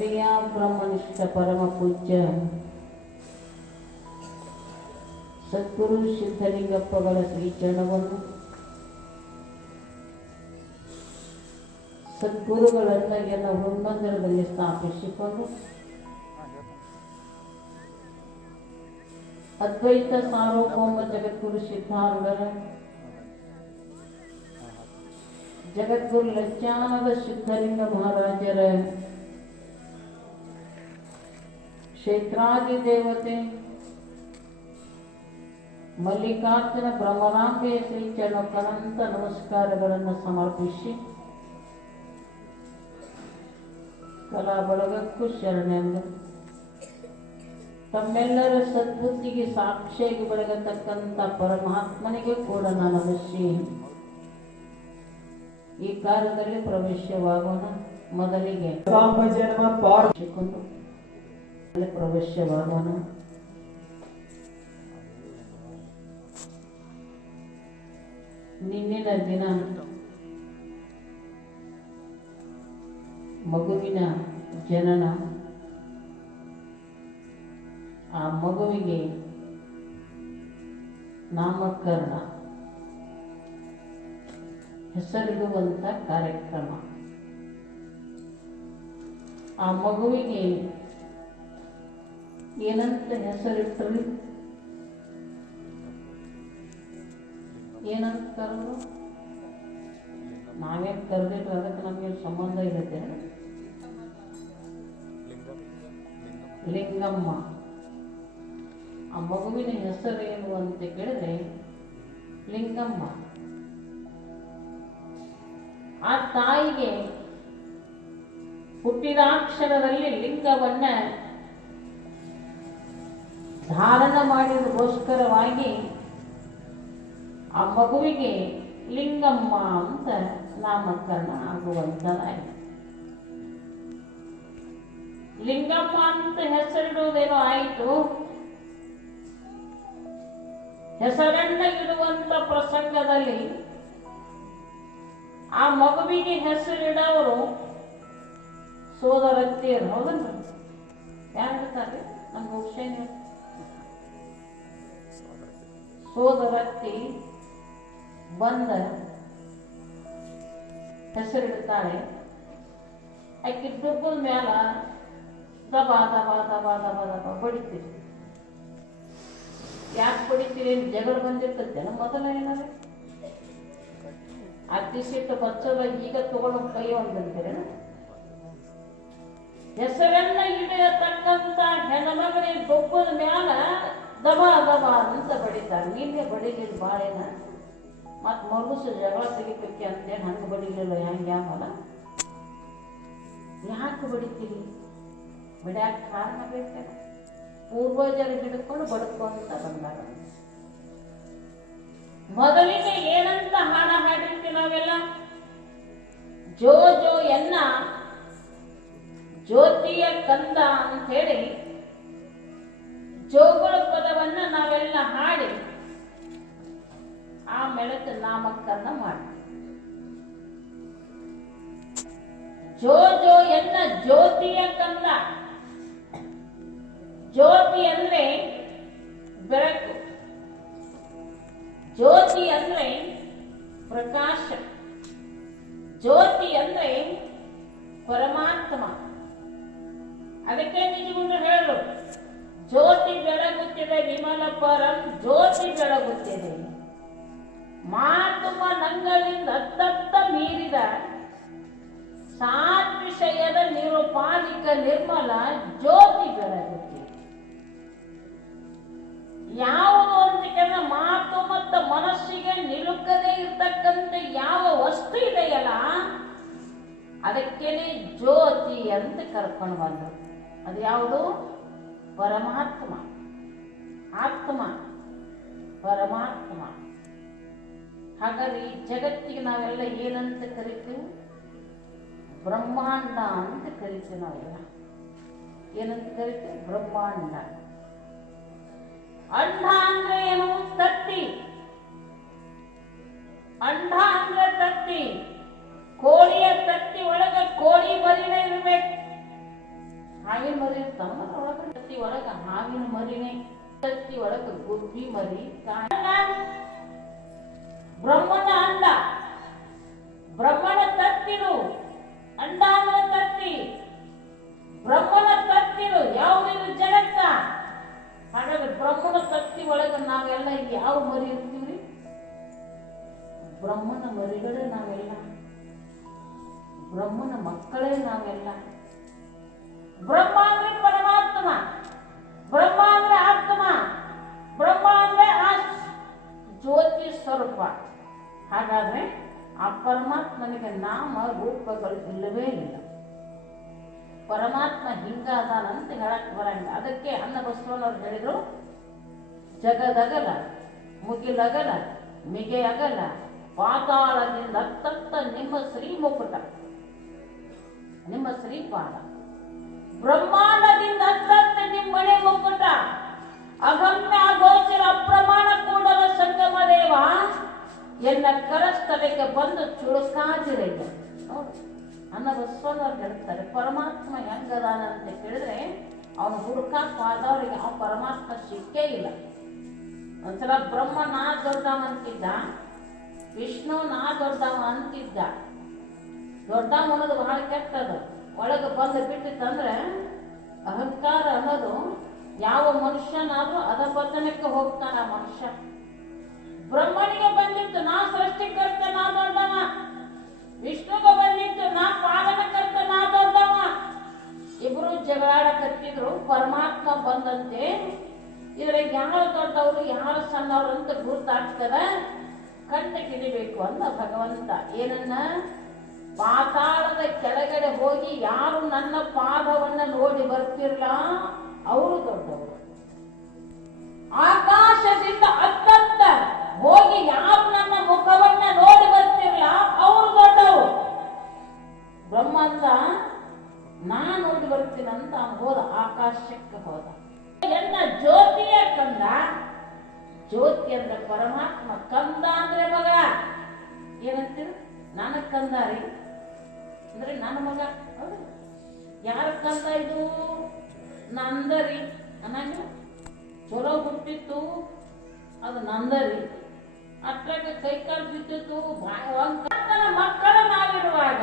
ಶ್ರೋತ್ರಿಯ ಬ್ರಹ್ಮನಿಷ್ಠ ಪರಮ ಪೂಜ್ಯ ಸದ್ಗುರು ಸಿದ್ಧಲಿಂಗಪ್ಪಗಳ ಶ್ರೀಚರಣವನ್ನು ಸದ್ಗುರುಗಳೆಲ್ಲ ಎಲ್ಲ ಹೃನ್ಮಂದಿರದಲ್ಲಿ ಸ್ಥಾಪಿಸಿಕೊಂಡು ಅದ್ವೈತ ಸಾರ್ವಭೌಮ ಜಗದ್ಗುರು ಸಿದ್ಧಾರ್ಗರ ಜಗದ್ಗುರು ಲಜ್ಜಾನದ ಸಿದ್ಧಲಿಂಗ ಮಹಾರಾಜರ ಕ್ಷೇತ್ರಾದಿ ದೇವತೆ ಮಲ್ಲಿಕಾರ್ಜುನ ಬ್ರಹ್ಮರಾಂಬೆಯ ಶ್ರೀಚರಣಕ್ಕನಂತ ನಮಸ್ಕಾರಗಳನ್ನು ಸಮರ್ಪಿಸಿ ಕಲಾ ಬಳಗಕ್ಕೂ ಶರಣೆಂದು. ತಮ್ಮೆಲ್ಲರ ಸದ್ಬುದ್ಧಿಗೆ ಸಾಕ್ಷಿಯಾಗಿ ಬೆಳಗತಕ್ಕಂಥ ಪರಮಾತ್ಮನಿಗೆ ಕೂಡ ನಾನು ಈ ಕಾರ್ಯದಲ್ಲಿ ಪ್ರವೇಶವಾಗೋಣ. ಮೊದಲಿಗೆ ಪ್ರವೇಶವಾಗೋಣ ನಿನ್ನಿನ ದಿನ ಮಗುವಿನ ಜನನ. ಆ ಮಗುವಿಗೆ ನಾಮಕರಣ. ಹೆಸರಿಡುವಂಥ ಕಾರ್ಯಕ್ರಮ. ಆ ಮಗುವಿಗೆ ಏನಂತ ಹೆಸರಿಟ್ಟರು ಏನಂತ ಕರೆದ್ರು? ನಾವೇ ಕರೆದಿಟ್ಟು ಅದಕ್ಕೆ ನಮಗೆ ಸಂಬಂಧ ಇರುತ್ತೆ. ಲಿಂಗಮ್ಮ. ಆ ಮಗುವಿನ ಹೆಸರೇನು ಅಂತ ಕೇಳಿದ್ರೆ, ಲಿಂಗಮ್ಮ. ಆ ತಾಯಿಗೆ ಹುಟ್ಟಿದಾಕ್ಷರದಲ್ಲಿ ಲಿಂಗವನ್ನ ಧಾರಣ ಮಾಡಿದಗೋಸ್ಕರವಾಗಿ ಆ ಮಗುವಿಗೆ ಲಿಂಗಮ್ಮ ಅಂತ ನಾಮಕರಣ ಆಗುವಂತದಾಗಿದೆ. ಲಿಂಗಮ್ಮ ಅಂತ ಹೆಸರಿಡುವುದೇನೋ ಆಯಿತು? ಹೆಸರನ್ನ ಇಡುವಂತ ಪ್ರಸಂಗದಲ್ಲಿ ಆ ಮಗುವಿಗೆ ಹೆಸರಿಡವರು ಸೋದರತ್ತಿಯರು ಹೌದಲ್ಲ ಯಾರು ನಮ್ಮ ಹುಷೇನ್ ಸೋದರತ್ತಿ ಬಂದ ಹೆಸರಿಡ್ತಾಳೆ ಆಕೆ ದುಬ್ಬದ ಮ್ಯಾಲ ದಬಾ ದಬಾ ದಬಾ ದಬಾ ದಬಾ ಬಡಿತೀರಿ. ಯಾಕೆ ಬಡಿತೀರಿ ಜಗಳ ಬಂದಿರ್ತೈತೆ ಮೊದಲ ಏನಾರ ಅಕ್ಕಿ ಸಿಟ್ಟು ಬಚ್ಚದ ಈಗ ತಗೊಂಡು ಕೈ ಒಂದಂತೀರಿ ಹೆಸರನ್ನ ಹಿಡಿಯತಕ್ಕಂತ ಹೆಣ್ಮಗನಿಗೆ ಗೊಬ್ಬದ ಮ್ಯಾಲ ದಬ ದಬ ಅಂತ ಬಡಿತಾರೆ ನಿನ್ನೆ ಬಡಿಲಿಲ್ಲ ಬಾಳೆನ. ಮತ್ತೆ ಮಗುಸ ಜಗಳ ತೆಗಿಬೇಕೆ ಅಂತೇಳಿ ಹಂಗೆ ಬಡಿಲಿಲ್ಲ. ಹೆಂಗೆ ಯಾಮಲ್ಲ ಯಾಕೆ ಬಡಿತೀರಿ? ಬಿಡಾಕ ಕಾರಣ ಬೇಕಲ್ಲ ಪೂರ್ವಜರು ಹಿಡ್ಕೊಂಡು ಬಡ್ಕೊಂತ ಬಂದಾಗ ಮೊದಲಿಗೆ ಏನಂತ ಹಾಡ ಹಾಡಿರ್ತೀವಿ ನಾವೆಲ್ಲ? ಜೋ ಜೋ ಎನ್ನ ಜ್ಯೋತಿಯ ಕಂದ ಅಂತ ಹೇಳಿ ಜೋಗುಳ ಪದವನ್ನ ನಾವೆಲ್ಲ ಹಾಡಿ ಆ ಮೆಳಕ ನಾಮಕರಣ ಮಾಡಿ. ಜೋ ಜೋ ಎನ್ನ ಜ್ಯೋತಿಯ ಕಂದ ಜ್ಯೋತಿ ಅಂದ್ರೆ ಬೆಳಕು. ಜ್ಯೋತಿ ಅಂದ್ರೆ ಪ್ರಕಾಶ. ಜ್ಯೋತಿ ಅಂದ್ರೆ ಪರಮಾತ್ಮ. ಅದಕ್ಕೆ ನಿಜಗೊಂಡು ಹೇಳು. ಜ್ಯೋತಿ ಬೆಳಗುತ್ತಿದೆ ವಿಮಲ ಪರಂ ಜ್ಯೋತಿ ಬೆಳಗುತ್ತಿದೆ. ಮಾತುಮ ನಂಗಳಿಂದ ಹತ್ತತ್ತ ಮೀರಿದ ಸಾತ್ವಿಷಯದ ನಿರುಪಾಧಿಕ ನಿರ್ಮಲ ಜ್ಯೋತಿ ಬೆಳಗುತ್ತಿದೆ. ಯಾವುದು ಅಂತ ಮಾತು ಮತ್ತು ಮನಸ್ಸಿಗೆ ನಿಲುಕದೇ ಇರ್ತಕ್ಕಂಥ ಯಾವ ವಸ್ತು ಇದೆಯಲ್ಲ, ಅದಕ್ಕೇನೆ ಜ್ಯೋತಿ ಅಂತ ಕರ್ಕೊಂಡು ಬಂದರು. ಅದು ಯಾವುದು? ಪರಮಾತ್ಮ. ಆತ್ಮ, ಪರಮಾತ್ಮ. ಹಾಗಾದ್ರೆ ಈ ಜಗತ್ತಿಗೆ ನಾವೆಲ್ಲ ಏನಂತ ಕರಿತೀವಿ? ಬ್ರಹ್ಮಾಂಡ ಅಂತ ಕರಿತೀವಿ ನಾವೆಲ್ಲ. ಏನಂತ ಕರಿತೀವಿ? ಬ್ರಹ್ಮಾಂಡ. ಅಂಡ ಅಂದ್ರೆ ಏನು? ತತ್ತಿ ಅಂಡ ಅಂದ್ರೆ ತತ್ತಿ ಕೋಳಿಯ ತತ್ತಿ ಒಳಗ ಕೋಳಿ ಮರಿನೇ ಇರ್ಬೇಕು. ಹಾವಿನ ಮರಿ ತಮ್ಮ ಒಳಗ ತತ್ತಿ ಒಳಗ ಹಾವಿನ ಮರಿನೇ. ತತ್ತಿ ಒಳಗೆ ಗುಬ್ಬಿ ಮರಿ ಬ್ರಹ್ಮನ ಅಂಡ ಬ್ರಹ್ಮನ ತತ್ತಿರು ಅಂಡ ಅಂದ್ರೆ ತತ್ತಿ ಬ್ರಹ್ಮನ ತತ್ತಿರು ಯಾವುದಿದು ಜಗತ್ತ? ಹಾಗಾದ್ರೆ ಬ್ರಹ್ಮನ ತತ್ತಿ ಒಳಗೆ ನಾವೆಲ್ಲ ಯಾವ ಮರಿ ಇರ್ತೀವ್ರಿ? ಬ್ರಹ್ಮನ ಮರಿಗಳೇ ನಾವೆಲ್ಲ. ಬ್ರಹ್ಮನ ಮಕ್ಕಳೇ ನಾವೆಲ್ಲ. ಬ್ರಹ್ಮ ಅಂದ್ರೆ ಪರಮಾತ್ಮ. ಬ್ರಹ್ಮ ಅಂದ್ರೆ ಆತ್ಮ. ಬ್ರಹ್ಮ ಅಂದ್ರೆ ಆ ಜ್ಯೋತಿ ಸ್ವರೂಪ. ಹಾಗಾದ್ರೆ ಆ ಪರಮಾತ್ಮನಿಗೆ ನಾಮ, ರೂಪಗಳು ಇಲ್ಲವೇ ಇಲ್ಲ. ಪರಮಾತ್ಮ ಹಿಂಗಾದಾನಂತ ಹೇಳಕ್ ಬರಂಗ ಅದಕ್ಕೆ ಅನ್ನ ಬಸವನವ್ರು ಹೇಳಿದ್ರು, ಜಗದಗಲ, ಮುಗಿಲಗಲ ಮಿಗೆ ಅಗಲ ಪಾತಾಳದಿಂದ ತತ್ತ ನಿಮ್ಮ ಶ್ರೀ ಮುಕುಟ ನಿಮ್ಮ ಶ್ರೀಪಾದ. ಬ್ರಹ್ಮಾಂಡದಿಂದ ಅತ್ತತ್ತ ನಿಮ್ಮನೆ ಮುಕ್ಕುಟ ಅಗಮ್ಯ ಅಗೋಚರ ಅಪ್ರಮಾಣ ಕೂಡಲ ಸಂಗಮ ದೇವ ಎನ್ನ ಕರಸ್ಥಳಕ್ಕೆ ಬಂದು ಚುಳುಕಾಜಿರಯ್ಯ ಅನ್ನ ಬಸವನವ್ರು ಹೇಳ್ತಾರೆ, ಪರಮಾತ್ಮ ಹೆಂಗದಾನ ಅಂತ ಕೇಳಿದ್ರೆ, ಅವನು ಹುಡುಕಾಕ್ ಆದವ್ರಿಗೆ ಆ ಪರಮಾತ್ಮ ಸಿಕ್ಕೇ ಇಲ್ಲ. ಒಂದ್ಸಲ ಬ್ರಹ್ಮ ನಾ ದೊಡ್ಡವ ಅಂತಿದ್ದ, ವಿಷ್ಣು ನಾ ದೊಡ್ಡವ ಅಂತಿದ್ದ. ದೊಡ್ಡವ ಅನ್ನೋದು ಬಹಳ ಕೆಟ್ಟದು ಒಳಗೆ ಬಂದು ಬಿಟ್ಟಿತ್ತಂದ್ರೆ ಅಹಂಕಾರ ಅನ್ನೋದು ಯಾವ ಮನುಷ್ಯನಾದ್ರೂ ಅಧಪತನಕ್ಕೆ ಹೋಗ್ತಾನ ಆ ಮನುಷ್ಯ. ಬ್ರಹ್ಮನಿಗೆ ಬಂದಿತ್ತು, ನಾ ಸೃಷ್ಟಿಕರ್ತ ನಾ ವಿಷ್ಣುಗೆ ಬಂದಿತ್ತು, ನಾ ಪಾಲನಕರ್ತ ನಾ ದೊಡ್ಡವ ಇಬ್ರು ಜಗಳಾಡಕತ್ತಿದ್ರು ಪರಮಾತ್ಮ ಬಂದಂತೆ. ಇದ್ರಾಗ ಯಾರು ದೊಡ್ಡವರು, ಯಾರು ಸಣ್ಣವರು ಅಂತ ಗುರುತಾಗ್ತದ? ಕಣ್ಣು ಕಿಡಿಬೇಕು ಅಂತ ಭಗವಂತ. ಏನನ್ನ? ಪಾತಾಳದ ಕೆಳಗಡೆ ಹೋಗಿ ಯಾರು ನನ್ನ ಪಾದವನ್ನ ನೋಡಿ ಬರ್ತಿರ್ಲ? ಅವರು ದೊಡ್ಡವರು. ಆಕಾಶದಿಂದ ಅತ್ತತ್ತ ಹೋಗಿ ಯಾರು ನನ್ನ ಮುಖವನ್ನ ನೋಡಿ ಬರ್ತಿರ್ಲ? ಅವರು ದೊಡ್ಡವರು. ಬ್ರಹ್ಮ ಅಂತ ನಾ ನೋಡಿ ಬರ್ತೀನಂತ ಹೋದ, ಆಕಾಶಕ್ಕೆ ಹೋದ. ಎನ್ನ ಜ್ಯೋತಿಯ ಕಂದ? ಜ್ಯೋತಿ ಅಂದ್ರೆ ಪರಮಾತ್ಮ, ಕಂದ ಅಂದ್ರೆ ಮಗ. ಏನಂತೀರ? ನನಗೆ ರೀ. ಅಂದ್ರೆ ನನ್ನ ಮಗ, ಹೌದು. ಯಾರ ಕಂದ ಇದು? ನಂದರಿ. ಅನ್ನಂಗ ಚಲೋ ಹುಟ್ಟಿತ್ತು. ಅದು ನಂದರಿ. ಅಟ್ರಾಗ ಕೈ ಕಾಲು ಬಿದ್ದಿತ್ತು. ಮಕ್ಕಳ ನಾವಿರುವಾಗ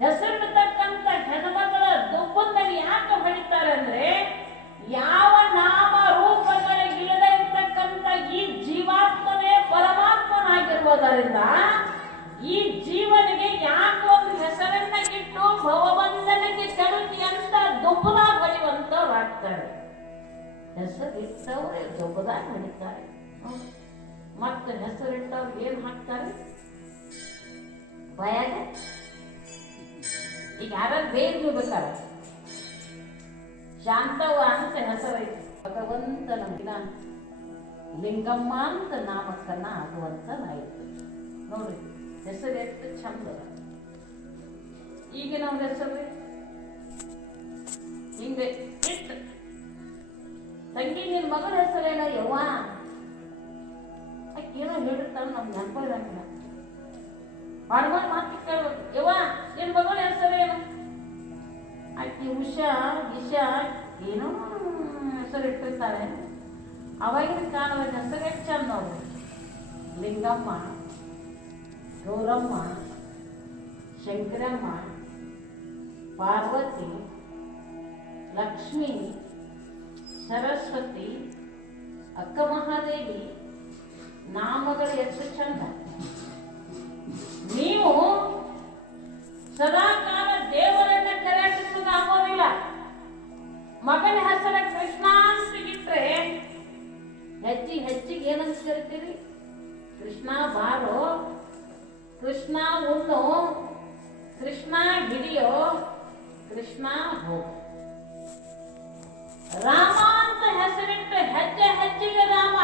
ಹೆಸರಿಡ್ತಕ್ಕಂಥ ಹೆಣ್ಮಗಳ ದುಬ್ಬಂದಲ್ಲಿ ಯಾಕೆ ಹೊಡಿತಾರೆ ಅಂದ್ರೆ ಯಾವ ನಾಮ ರೂಪಗಳಿಲ್ಲದೆ ಇರ್ತಕ್ಕಂಥ ಈ ಜೀವಾತ್ಮನೇ ಪರಮಾತ್ಮನಾಗಿರುವುದರಿಂದ ಈ ಜೀವನಿಗೆ ಇಟ್ಟು ಭವಬಂಧನಕ್ಕೆ ಕೆಡುತಿ ಅಂತ ದುಬ್ಬಲ ಹೊಡೆಯುವಂತವ್ರಾಗ್ತಾರೆ ಹೆಸರಿಟ್ಟವ್ರೆ ದುಬ್ಬದಾಗ ಹೌದು. ಮತ್ತೆ ಹೆಸರಿಟ್ಟವ್ರು ಏನ್ ಹಾಕ್ತಾರೆ? ಭಯ ಈಗ ಯಾರು ಬೇಗ ಬೇಕಾರೆ ಶಾಂತವ ಅಂತ ಹೆಸರೈತಿ ಭಗವಂತನ ದಿನ ಲಿಂಗಮ್ಮ ಅಂತ ನಾಮಕರಣ ಆಗುವಂತನಾಯಿತು ನೋಡಿ ಹೆಸರು ಎಷ್ಟು ಚಂದ ಅದ. ನಾವು ಹೆಸರು ಇಟ್ಟು ತಂಗಿ ನಿನ್ ಮಗಳ ಹೆಸರೇನ ಯವ್ವ? ಏನೋ ಹೇಳಿರ್ತಾನ ನಮ್ ನೆನಪ ಇರಂಗಿಲ್ಲ ಮಾಡ್ಕೊಂಡು ಮಾತು ಕೇಳ್ಬೇಕು. ಯವ್ವ, ನಿನ್ ಮಗಳ ಹೆಸರೇನು ಆಕಿ ಉಷಾ ಇಶಾ ಏನೋ ಹೆಸರು ಇಟ್ಟಿರ್ತಾಳೆ ಅವಾಗಿನ ಕಾಲದ ಹೆಸರು ಎಷ್ಟು ಚಂದ ಅವ್ರು ಲಿಂಗಮ್ಮ, ಗೌರಮ್ಮ, ಶಂಕರಮ್ಮ ಪಾರ್ವತಿ, ಲಕ್ಷ್ಮಿ, ಸರಸ್ವತಿ ಅಕ್ಕ ಮಹಾದೇವಿ ನಾಮಗಳು ಎಷ್ಟು ಚಂದ ನೀವು ಸದಾ ಕಾಲ ದೇವರನ್ನ ಕರೆಯಕ್ಕೆ ಆಗೋದಿಲ್ಲ. ಮಗನ ಹೆಸರ ಕೃಷ್ಣ ಅಂತ ಹೆಚ್ಚಿಗೆ ಹೆಜ್ಜಿಗೆ ಏನಂತ ಕರಿತೀರಿ? ಕೃಷ್ಣ ಬಾರೋ, ಕೃಷ್ಣ ಉಣ್ಣೋ ಕೃಷ್ಣ ಹಿಡಿಯೋ ಕೃಷ್ಣ ಭೋಗ ರಾಮ ಅಂತ ಹೆಸರಿಟ್ಟು ಹೆಜ್ಜೆ ಹೆಜ್ಜೆಗೆ ರಾಮ.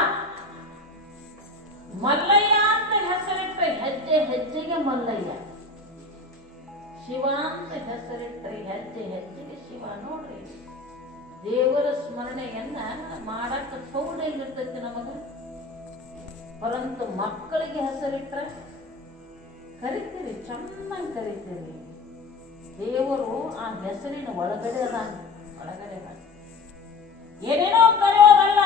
ಮಲ್ಲಯ್ಯ ಅಂತ ಹೆಸರಿಟ್ಟು ಹೆಜ್ಜೆ ಹೆಜ್ಜೆಗೆ ಮಲ್ಲಯ್ಯ. ಶಿವ ಅಂತ ಹೆಸರಿಟ್ರೆ ಹೆಜ್ಜೆ ಹೆಜ್ಜೆಗೆ ಶಿವ ನೋಡ್ರಿ. ದೇವರ ಸ್ಮರಣೆಯನ್ನ ಮಾಡಕ್ಕೆ ಸೌಡ ಇರ್ತೈತಿ ನಮಗ. ಪರಂತು ಮಕ್ಕಳಿಗೆ ಹೆಸರಿಟ್ರೆ ಕರಿತೀರಿ, ಚೆನ್ನಾಗಿ ಕರಿತೀರಿ. ದೇವರು ಆ ಹೆಸರಿನ ಒಳಗಡೆ ಅದ. ಒಳಗಡೆ ಏನೇನೋ ಕರೆಯೋದಲ್ಲ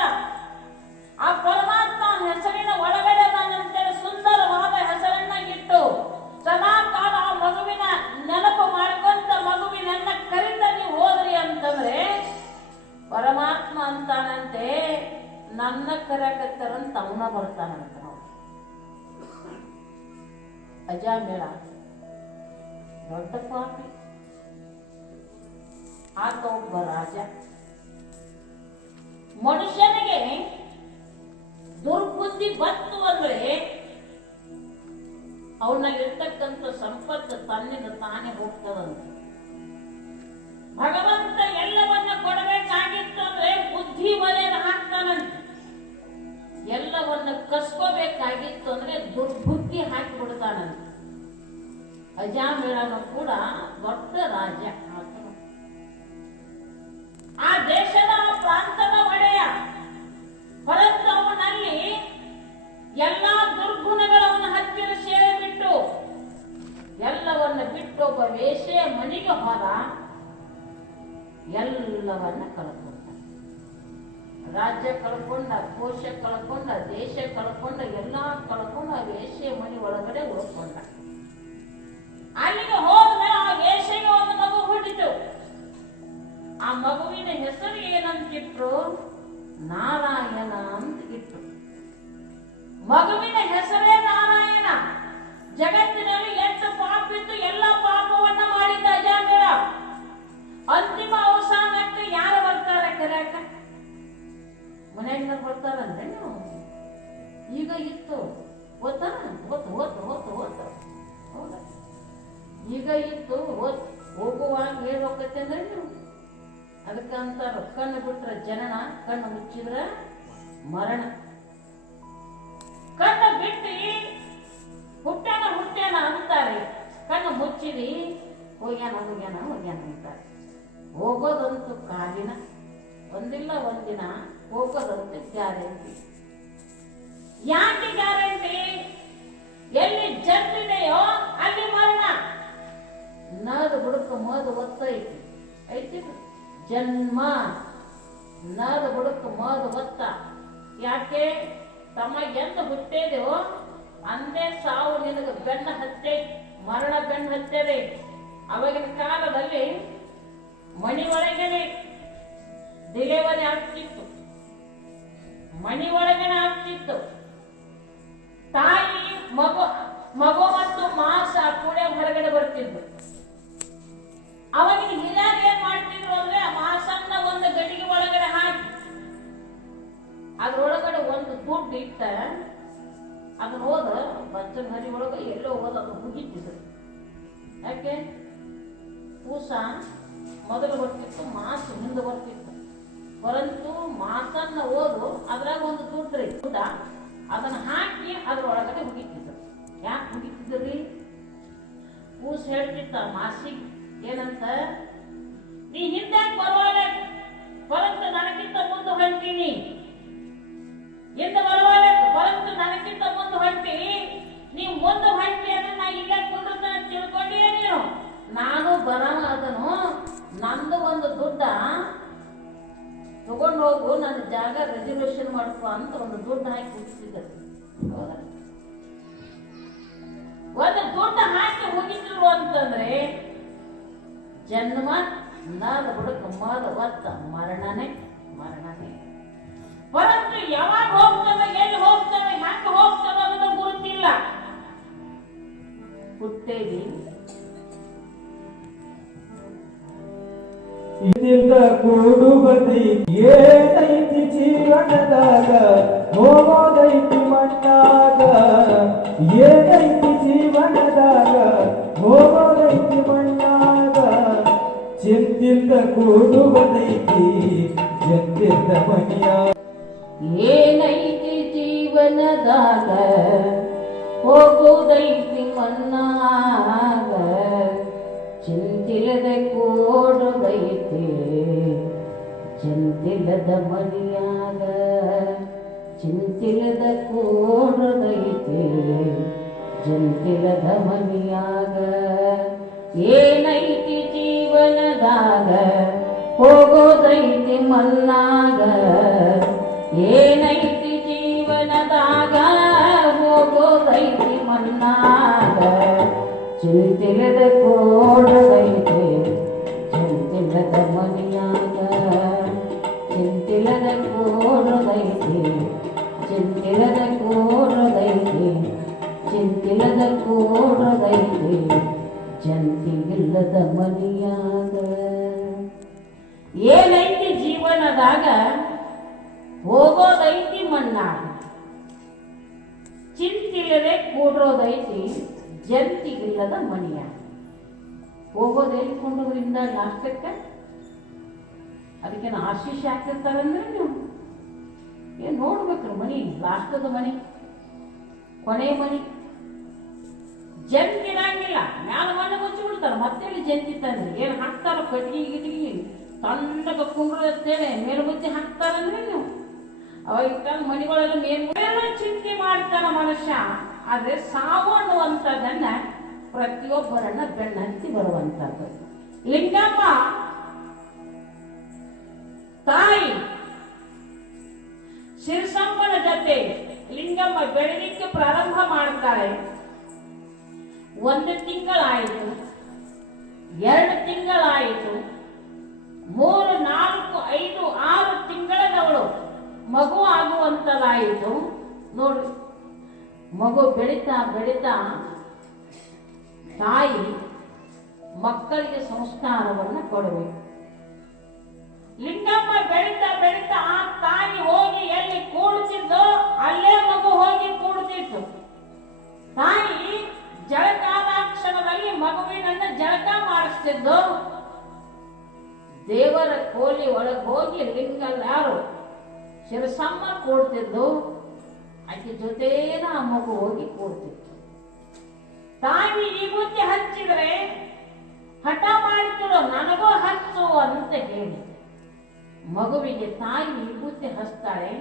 ಆ ಪರಮಾತ್ಮ ಹೆಸರಿನ ಒಳಗಡೆ ಅದಾನಂತೇಳಿ ಸುಂದರವಾದ ಹೆಸರನ್ನ ಇಟ್ಟು ಸದಾ ಕಾಲ ಆ ಮಗುವಿನ ನೆನಪು ಮಾಡ್ಕೊಂತ ಮಗುವಿನನ್ನ ಕರಿತ ನೀವು ಹೋದ್ರಿ ಅಂತಂದ್ರೆ ಪರಮಾತ್ಮ ಅಂತಾನಂತೆ ನನ್ನ ಕರೆಕತ್ತರಂತ ಅವನ ಬರ್ತಾನಂತ ನೋಡಿ. ಅಜಾಮೇಳ ದೊಡ್ಡ ಆತ ಒಬ್ಬ ರಾಜ. ಮನುಷ್ಯನಿಗೆ ದುರ್ಬುದ್ಧಿ ಬಂತು ಅಂದ್ರೆ ಅವನಾಗಿರ್ತಕ್ಕಂಥ ಸಂಪತ್ತು ತನ್ನಿಂದ ತಾನೇ ಹೋಗ್ತದಂತೆ. ಭಗವಂತ ಎಲ್ಲವನ್ನ ಕೊಡಬೇಕಾಗಿತ್ತು ಅಂದ್ರೆ ಬುದ್ಧಿ ಒಲೆಯನ್ನು ಹಾಕ್ತಾನಂತ. ಎಲ್ಲವನ್ನ ಕಸ್ಕೋಬೇಕಾಗಿತ್ತು ಅಂದ್ರೆ ದುರ್ಬುದ್ಧಿ ಹಾಕಿ ಬಿಡ್ತಾನಂತೆ ಅಜಾಮಿಳನು ಕೂಡ ದೊಡ್ಡ ರಾಜ ಆ ದೇಶದ ಪ್ರಾಂತದ ಒಡೆಯ ಹೊರತವನಲ್ಲಿ ಎಲ್ಲಾ ದುರ್ಗುಣಗಳನ್ನು ಹತ್ತಿರ ಸೇರಿ ಬಿಟ್ಟು ಎಲ್ಲವನ್ನು ಬಿಟ್ಟು ಒಬ್ಬ ವೇಷೇ ಮನೆಗೆ ಹೋದ ಎಲ್ಲವನ್ನ ಕಳ್ಕೊಂಡ. ರಾಜ್ಯ ಕಳ್ಕೊಂಡ, ಕೋಶ ಕಳ್ಕೊಂಡ, ದೇಶ ಕಳ್ಕೊಂಡ, ಎಲ್ಲ ಕಳ್ಕೊಂಡ ವೇಷೆ ಮನೆ ಒಳಗಡೆ ಉಳ್ಕೊಂಡ. ಮಗುವಿನ ಹೆಸರೇ ನಾರಾಯಣ. ಜಗತ್ತಿನಲ್ಲಿ ಎಷ್ಟು ಪಾಪಿತ್ತು ಎಲ್ಲ ಪಾಪವನ್ನ ಮಾಡಿದ್ದ ಅಜಾಮಿರ ಅಂತಿಮ ಅವಸಾನಕ್ಕೆ ಯಾರು ಬರ್ತಾರೆ ಕರೆಯಕ? ಮನೆಯಿಂದ ಬರ್ತಾರಂದ್ರೆ ನೀವು? ಈಗ ಇತ್ತು. ಓದ್ತಾನ? ಓದ್ತು ಓದ್ತು ಓದ್ತು ಓದ್ತು. ಹೌದಾ? ಈಗ ಇತ್ತು, ಓದ್, ಹೋಗುವಾಗ ಹೋಗತ್ತೆ ಅಂದ್ರೆ ನೀವು? ಅದಕ್ಕೆ ಅಂತಾರ ಕಣ್ಣು ಬಿಟ್ರೆ ಜನನ, ಕಣ್ಣು ಮುಚ್ಚಿದ್ರ ಮರಣ. ಕಣ್ಣು ಬಿಟ್ಟಿ ಹುಟ್ಟ್ಯಾನ ಹುಟ್ಟೇನ ಅಂತಾರೆ. ಕಣ್ಣು ಮುಚ್ಚಿರಿ, ಹೋಗ್ಯಾನ ಹೋಗ್ಯಾನ ಹೋಗ್ಯಾನ ಅಂತಾರೆ. ಹೋಗೋದಂತೂ ಕಾಲಿನ, ಒಂದಿಲ್ಲ ಒಂದಿನ ಹೋಗೋದಂತೂ ಗ್ಯಾರಂಟಿ. ಯಾಕೆ ಗ್ಯಾರಂಟಿ? ಎಲ್ಲಿ ಜನ್ಮಿದೆಯೋ ಅಲ್ಲಿ ಮರಣ. ನಾದ ಹುಡುಕ ಮೋದು ಒತ್ತೈತಿ. ಐತಿ ಜನ್ಮ. ನದು ಬುಡಕ ಮೋದು ಒತ್ತ. ಯಾಕೆ? ತಮ್ಮ ಎಂದು ಹುಟ್ಟಿದೆಯೋ ಅಂದೇ ಸಾವು ನಿನಗೆ ಬೆನ್ನ ಹತ್ತೆ, ಮರಣ ಬೆನ್ನ ಹತ್ತದೆ ಅವಾಗಿನ ಕಾಲದಲ್ಲಿ ಮಣಿ ಒಳಗನೆ ಡಿಲೆವರಿ ಆಗ್ತಿತ್ತು. ಮಣಿ ಒಳಗನೆ ಆಗ್ತಿತ್ತು. ತಾಯಿ, ಮಗು ಮಗು మొదలు ನಂದು ಒಂದು ದುಡ್ಡ, ತಗೊಂಡು ಹೋಗು, ನನ್ನ ಜಾಗ ರಿಸರ್ವೇಶನ್ ಮಾಡ್ಕೊ ಅಂತ ಒಂದು ದುಡ್ಡು ಹಾಕಿ ಹೌದಾ? ಒಂದು ದುಡ್ಡು ಹಾಕಿ ಹೋಗಿದ್ರು ಅಂತಂದ್ರೆ, ಜನ್ಮ ನಾದ ಬುಡಕ ಮಾದ ಒತ್ತ, ಮರಣನೇ ಮರಣನೇ. ಪರಂತು ಯಾವಾಗ ಹೋಗ್ತವೆ, ಎಲ್ಲಿ ಹೋಗ್ತವೆ, ಹ್ಯಾಂಗ ಹೋಗ್ತವೆ ಅನ್ನೋದು ಗುರುತಿಲ್ಲ ಹುಟ್ಟೇವಿ. ಇದಿಲ್ದ ಕೂಡುಬದಿ ಏನೈತಿ ಜೀವನದಾಗ ಹೋಗೋದೈತಿ ಮಣ್ಣಾಗ ಏನೈತಿ ಜೀವನದಾಗ ಹೋಗೋದೈತಿ ಮಣ್ಣಾಗ ಚಿಂತಿಲ್ದ ಕೂಡುಬದೈತಿ ಎಂತಿದ್ದ ಮನಿಯ ಏನೈತಿ ಜೀವನದಾಗ ಹೋಗುವುದೈತಿ ಮನ್ನಾಗ ಚಿಂತಿಲ್ಲದ ಕೋಡುದೈತಿ ಚಿಂತಿಲ್ಲದ ಮನಿಯಾಗ ಚಿಂತಿಲ್ಲದ ಕೋಡುದೈತಿ ಚಿಂತಿಲದ ಮನಿಯಾಗ ಏನೈತಿ ಜೀವನದಾಗ, ಹೋಗೋದೈತಿ ಮನ್ನಾಗ. ಏನೈತಿ ಜೀವನದಾಗ, ಹೋಗೋದೈತಿ ಮನ್ನಾಗ. ಚಿಂತಿಲದ ಕೋಡದೈತೆ ಚಿಂತಿಲದ ಮನಿಯಾಗ ಚಿಂತಿಲದ ಕೋಡದೈತಿ ಜಂತಿಗಿಲ್ಲದ ಮನೆಯಾದ ಏನೈತಿ ಜೀವನದಾಗ ಹೋಗೋದೈತಿ ಮಣ್ಣ. ಚಿಂತಿಲ್ಲದೆ ಕೂಡೋದೈತಿ ಜಂತಿಗಿಲ್ಲದ ಮನೆಯ. ಹೋಗೋದು ಎಲ್ಲಿ ಕೊಂಡೋದ್ರಿಂದ ನಾಷ್ಟಕ್ಕೆ? ಅದಕ್ಕೇನು ಆಶೀಷ ಹಾಕಿರ್ತಾರಂದ್ರೆ ನೀವು? ಏನು ನೋಡ್ಬೇಕ್ರಿ ಮನೆ, ಲಾಸ್ಟದ ಮನಿ, ಕೊನೆ ಮನಿ. ಜಂತ್ ಇರಂಗಿಲ್ಲ ಮ್ಯಾಲ ಮಣ್ಣು ಮುಚ್ಚಿ ಬಿಡ್ತಾರ. ಮತ್ತೆಲ್ಲಿ ಜಂತಿ ತಂದ್ರೆ ಏನ್ ಹಾಕ್ತಾರ ಕಟ್ಗಿ ಗಿಟ್ಗಿ. ತಣ್ಣಗ ಕುಂಡ್ರು ಅಂತೇಳಿ ಮೇಲ್ ಮುಚ್ಚಿ ಹಾಕ್ತಾರಂದ್ರೆ ನೀವು? ಅವಾಗ ತಂದು ಮನಿಗಳೆಲ್ಲ ಚಿಂತೆ ಮಾಡ್ತಾನ ಮನುಷ್ಯ. ಆದ್ರೆ ಸಾವು ಅನ್ನುವಂಥದ್ದನ್ನ ಪ್ರತಿಯೊಬ್ಬರನ್ನ ಬೆನ್ನಂತಿ ಬರುವಂತದ್ದು ಲಿಂಗಪ್ಪ, ತಾಯಿ ಶಿರಸಮ್ಮನ ಜೊತೆ ಲಿಂಗಮ್ಮ ಬೆಳಲಿಕ್ಕೆ ಪ್ರಾರಂಭ ಮಾಡ್ತಾಳೆ ಒಂದು ತಿಂಗಳಾಯಿತು, ಎರಡು ತಿಂಗಳಾಯಿತು, ಮೂರು, ನಾಲ್ಕು, ಐದು, ಆರು ತಿಂಗಳದವಳು. ಮಗು ಆಗುವಂತದಾಯಿತು. ನೋಡಿ, ಮಗು ಬೆಳೀತಾ ಬೆಳೀತಾ ತಾಯಿ ಮಕ್ಕಳಿಗೆ ಸಂಸ್ಕಾರವನ್ನು ಕೊಡಬೇಕು. ಲಿಂಗಮ್ಮ ಬೆಳೀತಾ ಬೆಳೀತಾ ಆ ತಾಯಿ ಹೋಗಿ ಎಲ್ಲಿ ಕೂಡ್ತಿದ್ದೋ ಅಲ್ಲೇ ಮಗು ಹೋಗಿ ಕೂಡ್ತಿತ್ತು. ತಾಯಿ ಜಳಕಾದಾಕ್ಷಣದಲ್ಲಿ ಮಗುವಿನನ್ನ ಜಳಕ ಮಾಡಿಸ್ತಿದ್ದು ದೇವರ ಕೋಲಿ ಒಳಗೆ ಹೋಗಿ ಲಿಂಗಲ್ಲಾರು ಶಿರಸಮ್ಮ ಕೂಡ್ತಿದ್ದು. ಆಕೆ ಜೊತೇನ ಆ ಮಗು ಹೋಗಿ ಕೂಡ್ತಿತ್ತು. ತಾಯಿ ಈ ಬುದ್ಧಿ ಹಚ್ಚಿದ್ರೆ ಹಠ ಮಾಡ್ತಿರೋ ನನಗೂ ಹಚ್ಚು ಅಂತ ಹೇಳಿ. ಮಗುವಿಗೆ ತಾಯಿ ವಿಭೂತಿ ಹಚ್ತಾಳೆ.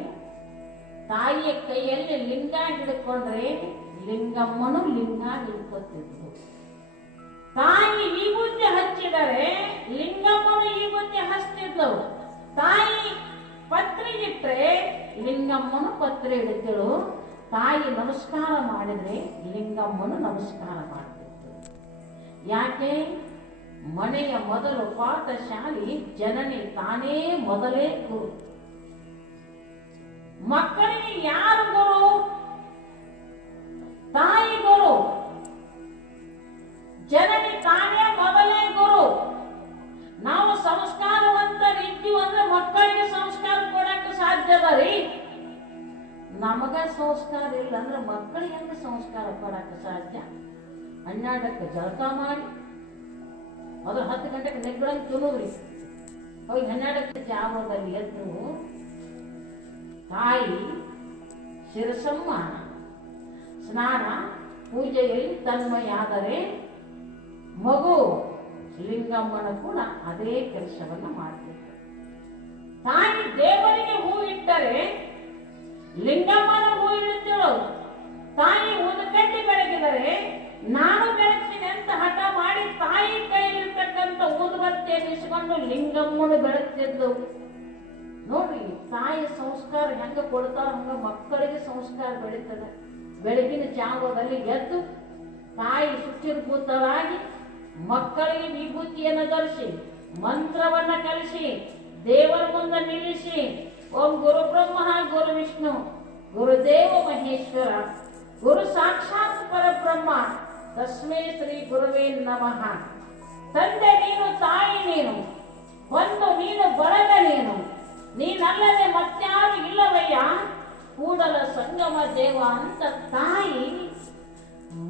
ತಾಯಿಯ ಕೈಯಲ್ಲಿ ಲಿಂಗ ಹಿಡ್ಕೊಂಡ್ರೆ ಲಿಂಗಮ್ಮನು ಲಿಂಗ ಹಿಡ್ಕೊತಿದ್ಲು ತಾಯಿ ಈ ಬುದ್ಧಿ ಹಚ್ಚಿದರೆ ಲಿಂಗಮ್ಮನು ವಿಭೂತಿ ಹಚ್ತಿದ್ಲು ತಾಯಿ ಪತ್ರೆ ಇಟ್ಟರೆ ಲಿಂಗಮ್ಮನು ಪತ್ರೆ ಇಡುತ್ತಿಳು ತಾಯಿ ನಮಸ್ಕಾರ ಮಾಡಿದ್ರೆ ಲಿಂಗಮ್ಮನು ನಮಸ್ಕಾರ ಮಾಡ್ತಿತ್ತು ಯಾಕೆ? ಮನೆಯ ಮೊದಲು ಪಾಠಶಾಲಿ ಜನನಿ ತಾನೇ ಮೊದಲೇ ಗುರು. ಮಕ್ಕಳಿಗೆ ಯಾರು ಗುರು? ತಾಯಿ ಗುರು ಜನನಿ ತಾನೇ ಮೊದಲೇ ಗುರು. ನಾವು ಸಂಸ್ಕಾರವಂತರಿದ್ದೀವಿ ಅಂದ್ರೆ ಮಕ್ಕಳಿಗೆ ಸಂಸ್ಕಾರ ಕೊಡಕ್ಕೆ ಸಾಧ್ಯವ ರೀ ನಮಗ ಸಂಸ್ಕಾರ ಇಲ್ಲ ಅಂದ್ರೆ ಮಕ್ಕಳಿಗೆ ಸಂಸ್ಕಾರ ಕೊಡಕ್ಕೆ ಸಾಧ್ಯ? ಹನ್ನೆರಡಕ್ಕೆ ಜಳಕ ಮಾಡಿ. ಮೊದಲು ಹತ್ತು ಗಂಟೆಗೆ ನೆಗ್ಗಳಂಗೆ ತಿನ್ನೋದ್ರಿ ಅವಾಗ ಹನ್ನೆರಡಕ್ಕೆ ಜಾವದಲ್ಲಿ ಎದ್ದು ತಾಯಿ ಶಿರಸಮ್ಮ ಸ್ನಾನ ಪೂಜೆಯಲ್ಲಿ ತನ್ಮಯಾದರೆ ಮಗು ಲಿಂಗಮ್ಮನ ಕೂಡ ಅದೇ ಕೆಲಸವನ್ನು ಮಾಡಬೇಕು. ತಾಯಿ ದೇವರಿಗೆ ಹೂ ಇಟ್ಟರೆ ಲಿಂಗಮ್ಮನ ಹೂ ಇಡುತ್ತೇಳು ತಾಯಿ ಉದಕಡ್ಡಿ ಬೆಳಗಿದರೆ ನಾನು ಬೆಳಗ್ತೀನಿ ಅಂತ ಹಠ ಮಾಡಿ ತಾಯಿ ಕೈಯಲ್ಲಿರ್ತಕ್ಕಂಥ ಊದುಬತ್ತಿಯನ್ನು ಇಸ್ಕೊಂಡು ಲಿಂಗಮ್ಮನ ಬೆಳಗ್ತಿದ್ಲು. ನೋಡ್ರಿ ತಾಯಿ ಸಂಸ್ಕಾರ ಹೆಂಗ ಕೊಡ್ತಾರ ಹಂಗ ಮಕ್ಕಳಿಗೆ ಸಂಸ್ಕಾರ ಬೆಳೀತದೆ. ಬೆಳಗಿನ ಜಾವದಲ್ಲಿ ಎದ್ದು ತಾಯಿ ಶುಚಿರ್ಭೂತರಾಗಿ ಮಕ್ಕಳಿಗೆ ವಿಭೂತಿಯನ್ನು ಧರಿಸಿ, ಮಂತ್ರವನ್ನ ಕಲಿಸಿ, ದೇವರ ಮುಂದೆ ನಿಲ್ಲಿಸಿ, ಓಂ ಗುರು ಬ್ರಹ್ಮ ಗುರು ವಿಷ್ಣು ಗುರುದೇವ ಮಹೇಶ್ವರ, ಗುರು ಸಾಕ್ಷಾತ್ ಪರಬ್ರಹ್ಮ, ತಸ್ಮೇ ಶ್ರೀ ಗುರುವೇ ನಮಃ. ತಂದೆ ನೀನು, ತಾಯಿ ನೀನು ಒಂದು ನೀನು ಬರಗ ನೀನು, ನೀನಲ್ಲದೆ ಮತ್ಯಾರು ಇಲ್ಲವಯ್ಯ? ಕೂಡಲ ಸಂಗಮ ದೇವ ಅಂತ ತಾಯಿ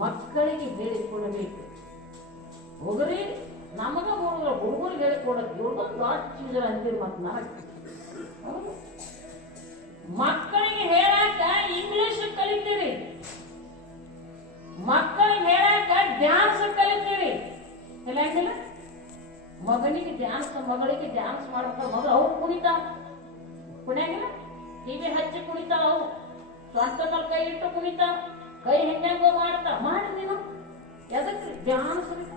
ಮಕ್ಕಳಿಗೆ ಹೇಳಿಕೊಡಬೇಕು. ಹುಡುಗರಿ ನಮಗ ಹುಡುಗರು ಹುಡುಗರಿಗೆ ಹೇಳಿಕೊಡೋದು ಇವ್ರದೊಂದು ದೊಡ್ಡ ಚೀಜರ ಅಂದಿರು ಮತ್ತೆ ನನಗೆ ಹೌದು. ಮಕ್ಕಳಿಗೆ ಹೇಳಾಕ ಇಂಗ್ಲಿಷ್ ಕಲಿತೀರಿ. ಮಕ್ಕಳಿಗೆ ಹೇಳಾಕ ಡ್ಯಾನ್ಸ್ ಕಲಿತೀರಿ. ಕಲಿಯಂಗಿಲ್ಲ ಮಗನಿಗೆ ಡ್ಯಾನ್ಸ್, ಮಗಳಿಗೆ ಡ್ಯಾನ್ಸ್ ಮಾಡ್ತಾರೆ ಮಗಳು ಅವ್ರು ಕುಣಿತಾವ ಕುಣಿಯಂಗಿಲ್ಲ. ಟಿವಿ ಹಚ್ಚಿ ಕುಣಿತಾವ ಅವು. ಸ್ವಂತ ಕೈ ಇಟ್ಟು ಕುಣಿತಾವ ಕೈ ಹೆಂಗೋ ಮಾಡ್ತಾವ ಮಾಡಿ ಧ್ಯಾನಿಸ್ಬೇಕು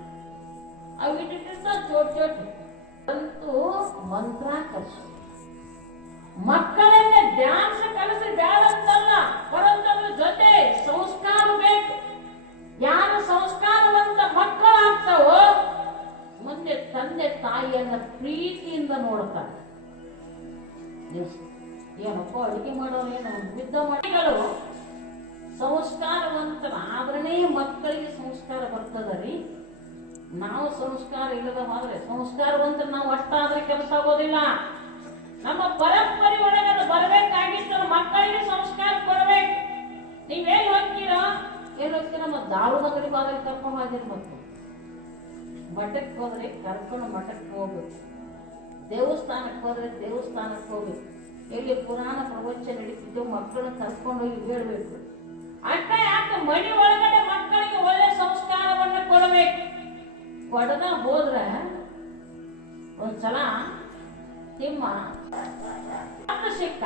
ಅವು ಇಟ್ಟಿರ್ತಾವ ಚೋಟ್ ಚೋಟ್. ಅಂತೂ ಮಂತ್ರ ಕಲಿಸು ಮಕ್ಕಳನ್ನ ಡ್ಯಾನ್ಸ್ ಕಲಿಸಿ ಬೇಡಂತಲ್ಲ ಪರಂತದ್ರ ಜೊತೆ ಸಂಸ್ಕಾರ ಬೇಕು. ಯಾರು ಸಂಸ್ಕಾರವಂತ ಮಕ್ಕಳಾಗ್ತಾವೋ ಮುಂದೆ ತಂದೆ ತಾಯಿಯನ್ನ ಪ್ರೀತಿಯಿಂದ ನೋಡ್ತಾರೆ. ಎಸ್. ಏನಪ್ಪ, ಅಡುಗೆ ಮಾಡೋನೇನು ಬಿದ್ದ ಮನೆಗಳು. ಸಂಸ್ಕಾರವಂತ ಆದ್ರೇ ಮಕ್ಕಳಿಗೆ ಸಂಸ್ಕಾರ ಬರ್ತದ ರೀ? ನಾವು ಸಂಸ್ಕಾರ ಇಲ್ಲದ ಹೋದ್ರೆ ಸಂಸ್ಕಾರವಂತ ನಾವು ಅಷ್ಟಾದ್ರೆ ಕೆಲಸ ಆಗೋದಿಲ್ಲ. ನಮ್ಮ ಪರಂಪರೆ ಒಳಗೆ ಅದು ಬರಬೇಕಾಗಿತ್ತು ಮಕ್ಕಳಿಗೆ ಸಂಸ್ಕಾರ ಕೊಡಬೇಕು. ನೀವೇನ್ ಹೋಗ್ತೀರಾ ಏನ್ ಹೋಗ್ತೀರ ನಮ್ಮ ದಾರು ಅಂಗಡಿ ಬಾಗಿಲು ಕರ್ಕೊಂಡು ಹೋಗಿರ್ ಮಠಕ್ಕೆ ಹೋದ್ರೆ ಕರ್ಕೊಂಡು ಮಠಕ್ಕೆ ಹೋಗ್ಬೇಕು. ದೇವಸ್ಥಾನಕ್ಕೆ ಹೋದ್ರೆ ದೇವಸ್ಥಾನಕ್ಕೆ ಹೋಗ್ಬೇಕು. ಎಲ್ಲಿ ಪುರಾಣ ಪ್ರವಚನ ನಡೀತಿದ್ದು ಮಕ್ಕಳನ್ನ ಕರ್ಕೊಂಡು ಹೋಗಿ ಹೇಳ್ಬೇಕು. ಅಂತ ಯಾಕೆ ಮನೆ ಒಳಗಡೆ ಮಕ್ಕಳಿಗೆ ಒಳ್ಳೆ ಸಂಸ್ಕಾರವನ್ನು ಕೊಡಬೇಕು? ಕೊಡದ ಹೋದ್ರೆ ಒಂದ್ಸಲ ತಿಮ್ಮ. ಮತ್ತೆ ಸಿಕ್ಕ.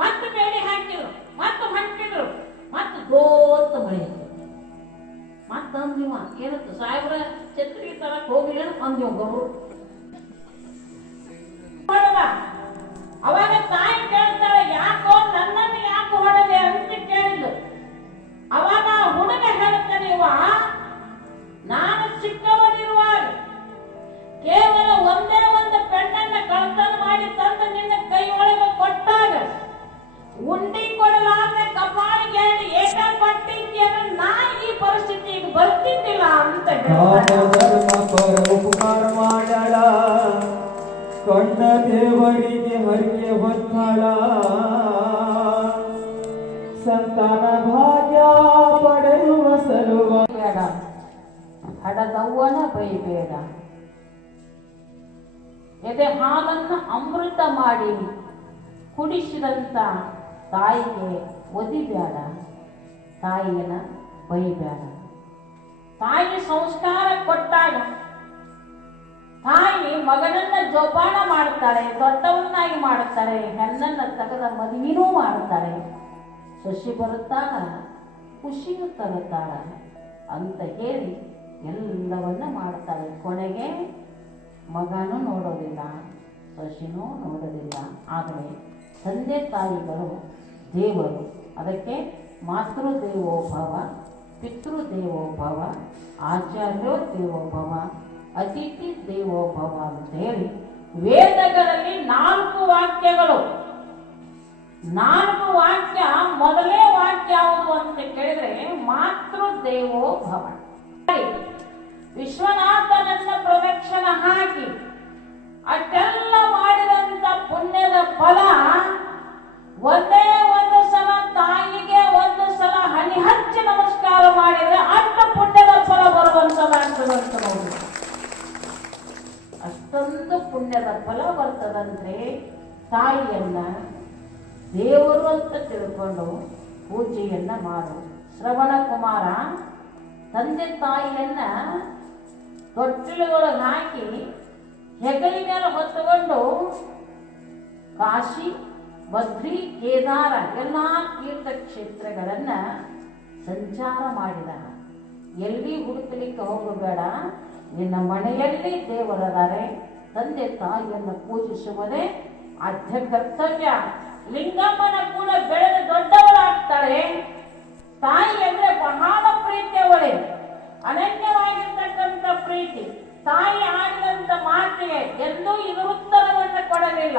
ಮತ್ತೆ ಬೇಡಿ ಹಾಕಿದ್ರು, ಮತ್ತೆ ಹೊಂಟಿದ್ರು ಮತ್ತೆ ದೋತ್ತ ಮಳೆ ಮತ್ತೆ ಅಂದಿವ ಏನತ್ತು ಸಾಹೇಬ್ರ ಛತ್ರಿ ತರಕ್ ಹೋಗಿಲ್ಲ ಅಂದಿವ್ ಗೌರು. ಅವಾಗ ತಾಯಿ ಕೇಳ್ತಾಳೆ, ಯಾಕೋ ನನ್ನನ್ನು ಯಾಕೆ ಹೊಡೆದೆ? ಅಂತ ಕೇಳಿದ್ಲು. ಅವಾಗ ಹುಡುಗ ಹೇಳ್ತಾನೆ ಇವ ನಾನು ಚಿಕ್ಕವನಿರುವಾಗ ಕೇವಲ ಒಂದೇ ಒಂದು ಪೆಣ್ಣನ್ನ ಕಳ್ತನ ಮಾಡಿ ತಂದು ನಿನ್ನ ಕೈಯೊಳಗೆ ಕೊಟ್ಟಾಗ ಉಂಡಿ ಕೊಡಲಾರದೆ ಕಪಾಳಿಗೆ ಏಟ ಕೊಟ್ಟಿದ್ಯನ ನಾ ಈ ಪರಿಸ್ಥಿತಿಗೆ ಬರ್ತಿದ್ದಿಲ್ಲ ಅಂತ ರಾಮ ಶಶಿ ಬರುತ್ತಾಳ, ಖುಷಿಯು ತರುತ್ತಾಳ ಅಂತ ಹೇಳಿ ಎಲ್ಲವನ್ನ ಮಾಡ್ತಾಳೆ. ಕೊನೆಗೆ ಮಗನೂ ನೋಡೋದಿಲ್ಲ ಶಶಿನೂ ನೋಡೋದಿಲ್ಲ. ಆದರೆ ತಂದೆ ತಾಯಿಗಳು, ದೇವರು, ಅದಕ್ಕೆ ಮಾತೃ ದೇವೋಭವ ಪಿತೃ ದೇವೋಭವ ಆಚಾರ್ಯೋ ದೇವೋಭವ, ಅತಿಥಿ ದೇವೋಭವ ಅಂತ ಹೇಳಿ ವೇದಗಳಲ್ಲಿ ನಾಲ್ಕು ವಾಕ್ಯಗಳು. ನಾಲ್ಕು ವಾಕ್ಯ, ಮೊದಲೇ ವಾಕ್ಯ ಯಾವುದು ಅಂತ ಕೇಳಿದ್ರೆ ಮಾತೃ ದೇವೋ ಭವ. ವಿಶ್ವನಾಥನನ್ನ ಪ್ರದಕ್ಷಿಣ ಹಾಕಿ. ಅಷ್ಟೆಲ್ಲ ಮಾಡಿದಂತ ಪುಣ್ಯದ ಫಲ ಒಂದೇ ಒಂದು ಸಲ ತಾಯಿಗೆ, ಒಂದು ಸಲ ಹನಿ ಹಚ್ಚಿ ನಮಸ್ಕಾರ ಮಾಡಿದ್ರೆ ಅಷ್ಟ ಪುಣ್ಯದ ಫಲ ಬರುವಂತದಾಗ್ತದಂತ ನೋಡಿ ಅಷ್ಟೊಂದು ಪುಣ್ಯದ ಫಲ ಬರ್ತದಂದ್ರೆ ತಾಯಿಯನ್ನ ದೇವರು ಅಂತ ತಿಳ್ಕೊಂಡು ಪೂಜೆಯನ್ನ ಮಾಡು. ಶ್ರವಣ ಕುಮಾರ, ತಂದೆ ತಾಯಿಯನ್ನ ತೊಟ್ಟಿಲುಗಳಿಗೆ ಹಾಕಿ ಹೆಗಲಿ ಮೇಲೆ ಹೊತ್ತುಕೊಂಡು ಕಾಶಿ ಬದ್ರಿ ಕೇದಾರ ಎಲ್ಲ ತೀರ್ಥಕ್ಷೇತ್ರಗಳನ್ನ ಸಂಚಾರ ಮಾಡಿದ. ಎಲ್ಲಿ ಹುಡುಕಲಿಕ್ಕೆ ಹೋಗಬೇಡ. ನಿನ್ನ ಮನೆಯಲ್ಲಿ ದೇವರದಾರೆ. ತಂದೆ ತಾಯಿಯನ್ನು ಪೂಜಿಸುವುದೇ ಆದ್ಯ ಕರ್ತವ್ಯ. ಲಿಂಗಮ್ಮನ ಕೂಡ ಬೆಳೆದು ದೊಡ್ಡವಳಾಗ್ತಾಳೆ. ತಾಯಿ ಅಂದ್ರೆ ಬಹಳ ಪ್ರೀತಿಯವಳೆ ಅನನ್ಯವಾಗಿರ್ತಕ್ಕಂಥ ಪ್ರೀತಿ. ತಾಯಿ ಆಡಿದಂತ ಮಾತಿಗೆ ಎಂದೂ ಇದುರುತ್ತರವನ್ನು ಕೊಡಲಿಲ್ಲ.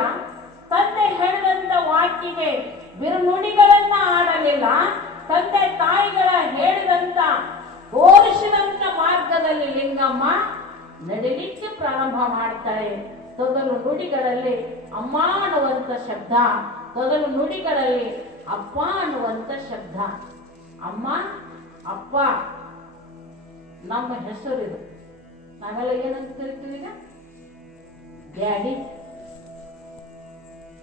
ತಂದೆ ಹೇಳಿದಂತ ವಾಕಿಗೆ ಬಿರುನುಡಿಗಳನ್ನ ಆಡಲಿಲ್ಲ. ತಂದೆ ತಾಯಿಗಳ ಹೇಳಿದಂತ ಘೋಷಿದಂತ ಮಾರ್ಗದಲ್ಲಿ ಲಿಂಗಮ್ಮ ನಡಿಲಿಕ್ಕೆ ಪ್ರಾರಂಭ ಮಾಡ್ತಾಳೆ ತೊದಲು ನುಡಿಗಳಲ್ಲಿ ಅಮ್ಮ ಅನ್ನುವಂತ ಶಬ್ದ. ತೊದಲು ನುಡಿಗಳಲ್ಲಿ ಅಪ್ಪ ಅನ್ನುವಂತ ಶಬ್ದ. ಅಮ್ಮ, ಅಪ್ಪ ನಮ್ಮ ಹೆಸರಿದು. ನಾವೆಲ್ಲ ಏನಂತ ಕರಿತೀವಿ ಈಗ? ಡ್ಯಾಡಿ.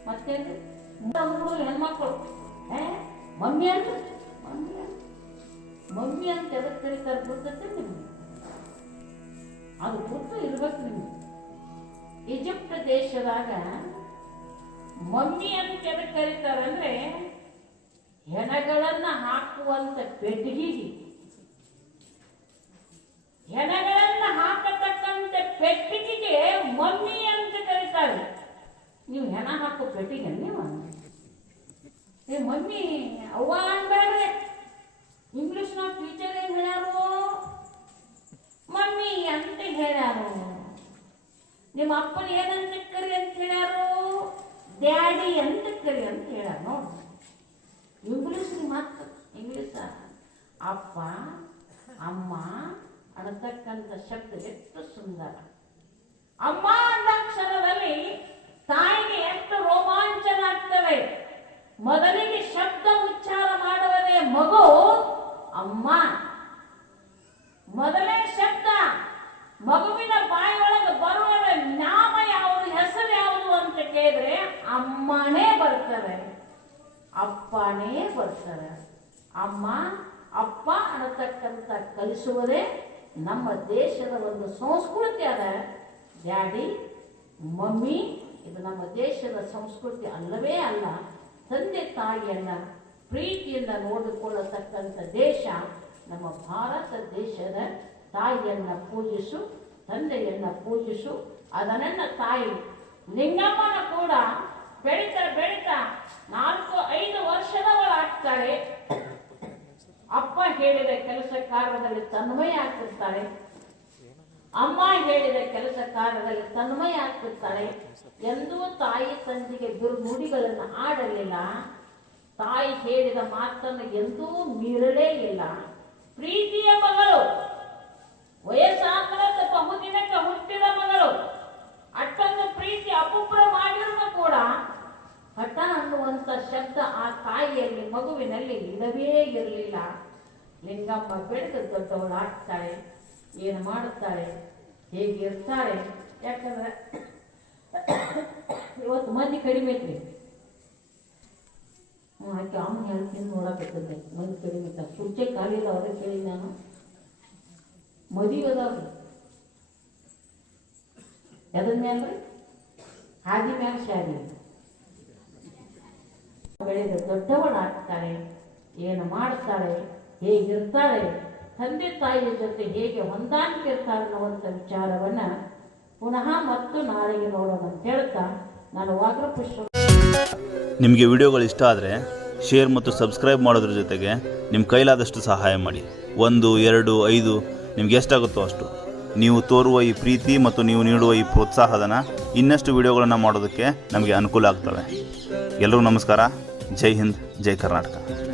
ಮತ್ತೆ ಹೆಣ್ಮಕ್ಳು. ಏ ಮಮ್ಮಿ ಅಂತ ಮಮ್ಮಿ ಅಂತ ಮಮ್ಮಿ ಅಂತ ಎದಕ್ಕೆ ಕರೀತಾರೆ ನಿಮ್ಗೆ? ಅದು ಗೊತ್ತು ಇರ್ಬೇಕು ನಿಮ್ಗೆ. ಈಜಿಪ್ಟ್ ದೇಶದಾಗ ಮಮ್ಮಿ ಅಂತ ಎದಕ್ಕೆ ಕರೀತಾರೆ ಅಂದ್ರೆ ಹೆಣಗಳನ್ನ ಹಾಕುವಂತ ಪೆಟ್ಟಿಗೆಗೆ ಹೆಣಗಳನ್ನ ಹಾಕತಕ್ಕಂತ ಪೆಟ್ಟಿಗೆಗೆ ಮಮ್ಮಿ ಅಂತ ಕರೀತಾರೆ. ನೀವು ಹೆಣ ಹಾಕೋ ಪೆಟ್ಟಿಗೆ ನೀವು ಏ ಮಮ್ಮಿ ಅವ್ವ ಅನ್ಬೇಡ್ರಿ ಇಂಗ್ಲಿಷ್ನಾಗ ಟೀಚರ್ ಏನ್ ಹೇಳ್ಯಾರು? ಮಮ್ಮಿ ಅಂತ ಹೇಳ್ಯಾರು? ನಿಮ್ಮ ಅಪ್ಪನ ಏನಂತ ಕರಿ ಅಂತ ಹೇಳ್ಯಾರು? ಡ್ಯಾಡಿ ಅಂತ ಕರಿ ಅಂತ ಹೇಳ ನೋಡ್ರಿ ಇಂಗ್ಲಿಷ್ ಮಾತು ಇಂಗ್ಲಿಷ್ ಅಪ್ಪ, ಅಮ್ಮ ಅನ್ನತಕ್ಕಂಥ ಶಬ್ದ ಎಷ್ಟು ಸುಂದರ. ಅಮ್ಮ ಅಂದಾಕ್ಷರದಲ್ಲಿ ತಾಯಿಗೆ ಎಷ್ಟು ರೋಮಾಂಚನ ಆಗ್ತವೆ ಮೊದಲಿಗೆ ಶಬ್ದ ಉಚ್ಚಾರ ಮಾಡುವುದೇ ಮಗು, ಅಮ್ಮ. ಮೊದಲೇ ಶಬ್ದ ಮಗುವಿನ ಬಾಯಿಯೊಳಗೆ ಬರುವ ನಾಮ ಹೆಸರು ಯಾವುದು ಅಂತ ಕೇಳಿದ್ರೆ ಅಮ್ಮನೇ ಬರ್ತಾರೆ ಅಪ್ಪನೇ ಬರ್ತಾರೆ ಅಮ್ಮ, ಅಪ್ಪ ಅನ್ನತಕ್ಕಂಥ ಕಲಿಸುವುದೇ ನಮ್ಮ ದೇಶದ ಒಂದು ಸಂಸ್ಕೃತಿ ಅದ. ಡ್ಯಾಡಿ, ಮಮ್ಮಿ, ಇದು ನಮ್ಮ ದೇಶದ ಸಂಸ್ಕೃತಿ ಅಲ್ಲವೇ ಅಲ್ಲ. ತಂದೆ ತಾಯಿಯನ್ನ ಪ್ರೀತಿಯಿಂದ ನೋಡಿಕೊಳ್ಳತಕ್ಕಂಥ ದೇಶ ನಮ್ಮ ಭಾರತ ದೇಶದ ತಾಯಿಯನ್ನ ಪೂಜಿಸು, ತಂದೆಯನ್ನ ಪೂಜಿಸು ಅದನ್ನ ತಾಯಿ ಲಿಂಗಮ್ಮನ ಕೂಡ ಬೆಳೀತಾ ಬೆಳೀತಾ ನಾಲ್ಕು ಐದು ವರ್ಷದವಳಾಗ್ತಾಳೆ. ಅಪ್ಪ ಹೇಳಿದ ಕೆಲಸ ಕಾರ್ಯದಲ್ಲಿ ತನ್ಮಯ ಆಗ್ತಿರ್ತಾಳೆ. ಅಮ್ಮ ಹೇಳಿದ ಕೆಲಸ ಕಾರ್ಯದಲ್ಲಿ ತನ್ಮಯ ಆಗ್ತಿರ್ತಾಳೆ. ಎಂದೂ ತಾಯಿ ತಂದಿಗೆ ದುರ್ಮುಡಿಗಳನ್ನು ಆಡಲಿಲ್ಲ. ತಾಯಿ ಹೇಳಿದ ಮಾತನ್ನು ಎಂದೂ ಮೀರಲೇ ಇಲ್ಲ. ಪ್ರೀತಿಯ ಮಗಳು ವಯಸ್ಸಾದ ಬಹುದಿನಕ್ಕೆ ಹುಟ್ಟಿದ ಮಗಳು ಅಷ್ಟೊಂದು ಪ್ರೀತಿ ಅಪುಪ್ರ ಮಾಡಿದ್ರು ಕೂಡ ಹಠ ಅನ್ನುವಂಥ ಶಬ್ದ ಆ ತಾಯಿಯಲ್ಲಿ, ಮಗುವಿನಲ್ಲಿ ಇಡವೇ ಇರಲಿಲ್ಲ. ಲಿಂಗಮ್ಮ ಬೆಳೆದು ದೊಡ್ಡವಳಾಗ್ತಾಳೆ ಏನು ಮಾಡುತ್ತಾಳೆ ಹೇಗಿರ್ತಾಳೆ ಯಾಕಂದ್ರೆ ಇವತ್ತು ಮಂದಿ ಕಡಿಮೆ ಐತ್ರಿ ಹ್ಞೂ ಆಕೆ ಅಮ್ಮ ಹೇಳ್ತೀನಿ ನೋಡಕತ್ತೈತೆ ಮಂದಿ ಕಡಿಮೆ ಖಾಲಿ ಇಲ್ಲ ಅವ್ರಿಗೆ ಕೇಳಿ ನಾನು. ಮದುವೆ ಅದಾವ್ರಿ. ಎದ್ರ ಮ್ಯಾಲ್ರಿ ಹಾದಿ ಮೇಲೆ ಶಾದಿ ಬೆಳೆದ ದೊಡ್ಡವಳಾಗ್ತಾಳೆ ಏನು ಮಾಡ್ತಾಳೆ, ಹೇಗಿರ್ತಾಳೆ, ತಂದೆ ತಾಯಿಯ ಜೊತೆ ಹೇಗೆ ಹೊಂದಾಣಿಕೆ ಇರ್ತಾಳೆ ಅನ್ನುವಂಥ ವಿಚಾರವನ್ನು ಪುನಃ ಮತ್ತು ನಾಳೆಗೆ ನೋಡೋಣ ಅಂತ ಹೇಳ್ತಾ ನಾನು ವಾಗ್ರ ಪುಷ್ಪ ನಿಮಗೆ ವಿಡಿಯೋಗಳು ಇಷ್ಟ ಆದರೆ ಶೇರ್ ಮತ್ತು ಸಬ್ಸ್ಕ್ರೈಬ್ ಮಾಡೋದ್ರ ಜೊತೆಗೆ ನಿಮ್ಮ ಕೈಲಾದಷ್ಟು ಸಹಾಯ ಮಾಡಿ. ಒಂದು, ಎರಡು, ಐದು, ನಿಮ್ಗೆ ಎಷ್ಟಾಗುತ್ತೋ ಅಷ್ಟು. ನೀವು ತೋರುವ ಈ ಪ್ರೀತಿ ಮತ್ತು ನೀವು ನೀಡುವ ಈ ಪ್ರೋತ್ಸಾಹಧನ ಇನ್ನಷ್ಟು ವಿಡಿಯೋಗಳನ್ನು ಮಾಡೋದಕ್ಕೆ ನಮಗೆ ಅನುಕೂಲ ಆಗ್ತವೆ. ಎಲ್ಲರೂ ನಮಸ್ಕಾರ. ಜೈ ಹಿಂದ್, ಜೈ ಕರ್ನಾಟಕ.